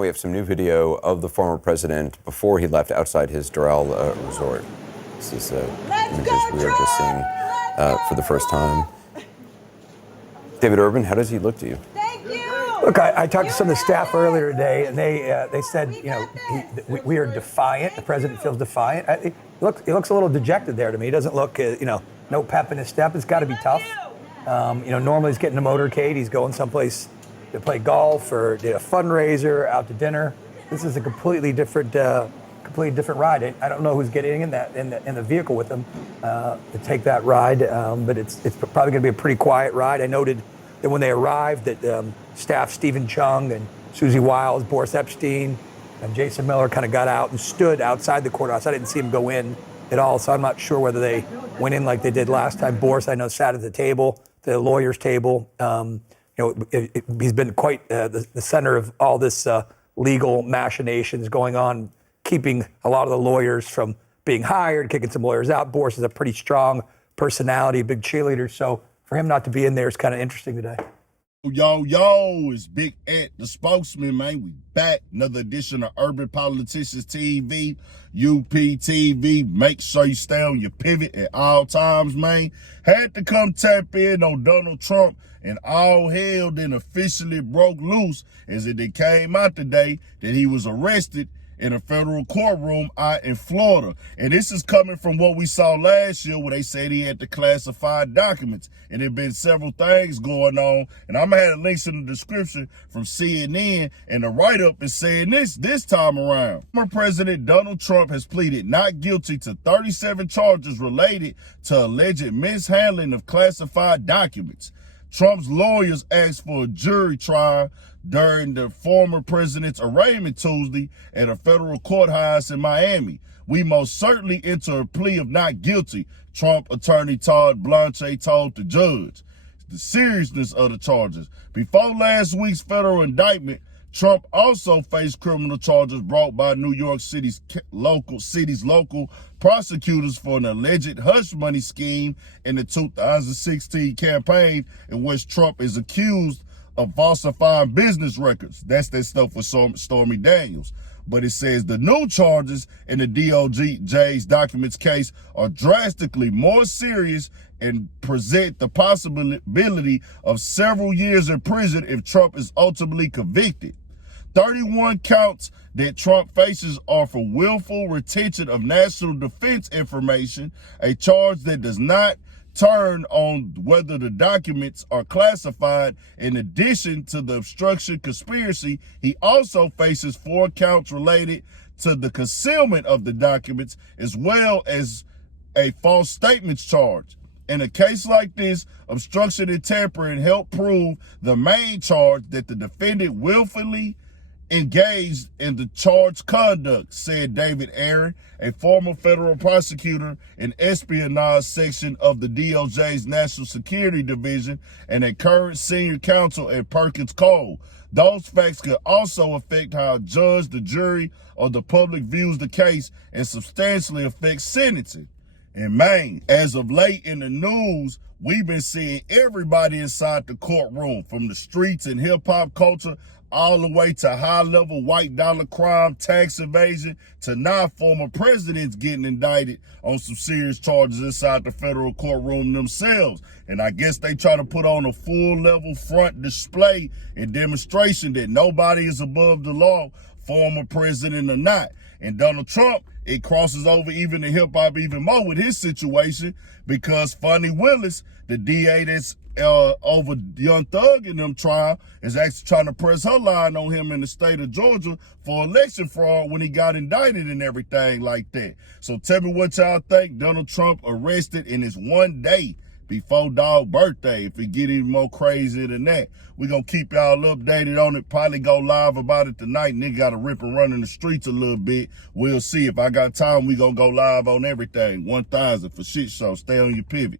We have some new video of the former president before he left outside his Doral resort. This is images we are just seeing for the first time. David Urban, how does he look to you? Look, I talked to some of the staff earlier today, and they said, you know, we are defiant. The president feels defiant. He looks a little dejected there to me. He doesn't look, you know, no pep in his step. It's got to be tough. You know, normally he's getting a motorcade. He's going someplace to play golf or did a fundraiser, out to dinner. This is a completely different ride. I don't know who's getting in the vehicle with him to take that ride, but it's probably going to be a pretty quiet ride. I noted that when they arrived, that staff Stephen Chung and Susie Wiles, Boris Epshteyn, and Jason Miller kind of got out and stood outside the courthouse. I didn't see him go in at all, so I'm not sure whether they went in like they did last time. Boris, I know, sat at the table, the lawyer's table. You know, he's been quite the center of all this legal machinations going on, keeping a lot of the lawyers from being hired, kicking some lawyers out. Boris is a pretty strong personality, big cheerleader. So for him not to be in there is kind of interesting today. Yo, it's Big Ed, the spokesman, man. We back. Another edition of Urban Politicians TV, UPTV. Make sure you stay on your pivot at all times, man. Had to come tap in on Donald Trump, and all hell then officially broke loose as it came out today that he was arrested in a federal courtroom out in Florida. And this is coming from what we saw last year where they said he had the classified documents. And there been several things going on. And I'm going to have links in the description from CNN. And the write-up is saying this time around. Former President Donald Trump has pleaded not guilty to 37 charges related to alleged mishandling of classified documents. Trump's lawyers asked for a jury trial during the former president's arraignment Tuesday at a federal courthouse in Miami. We most certainly enter a plea of not guilty, Trump attorney Todd Blanche told the judge. The seriousness of the charges. Before last week's federal indictment, Trump also faced criminal charges brought by New York City's local prosecutors for an alleged hush money scheme in the 2016 campaign in which Trump is accused of falsifying business records. That's that stuff with Stormy Daniels. But it says the new charges in the DOJ's documents case are drastically more serious and present the possibility of several years in prison if Trump is ultimately convicted. 31 counts that Trump faces are for willful retention of national defense information, a charge that does not turn on whether the documents are classified. In addition to the obstruction conspiracy, he also faces 4 counts related to the concealment of the documents, as well as a false statements charge. In a case like this, obstruction and tampering help prove the main charge that the defendant willfully engaged in the charged conduct, said David Aaron, a former federal prosecutor in espionage section of the DOJ's National Security Division and a current senior counsel at Perkins Coie. Those facts could also affect how a judge, the jury, or the public views the case and substantially affect sentencing. In Maine, as of late in the news, we've been seeing everybody inside the courtroom, from the streets and hip-hop culture all the way to high-level white-dollar crime, tax evasion, to now former presidents getting indicted on some serious charges inside the federal courtroom themselves. And I guess they try to put on a full-level front display and demonstration that nobody is above the law, former president or not. And Donald Trump, it crosses over even the hip-hop even more with his situation, because Fonnie Willis, the DA that's over Young Thug in them trial, is actually trying to press her line on him in the state of Georgia for election fraud when he got indicted and everything like that. So tell me what y'all think. Donald Trump arrested in his one day before dog birthday. If it get even more crazy than that, we're going to keep y'all updated on it. Probably go live about it tonight. Nigga got to rip and run in the streets a little bit. We'll see. If I got time, we going to go live on everything. 1,000 for shit show. Stay on your pivot.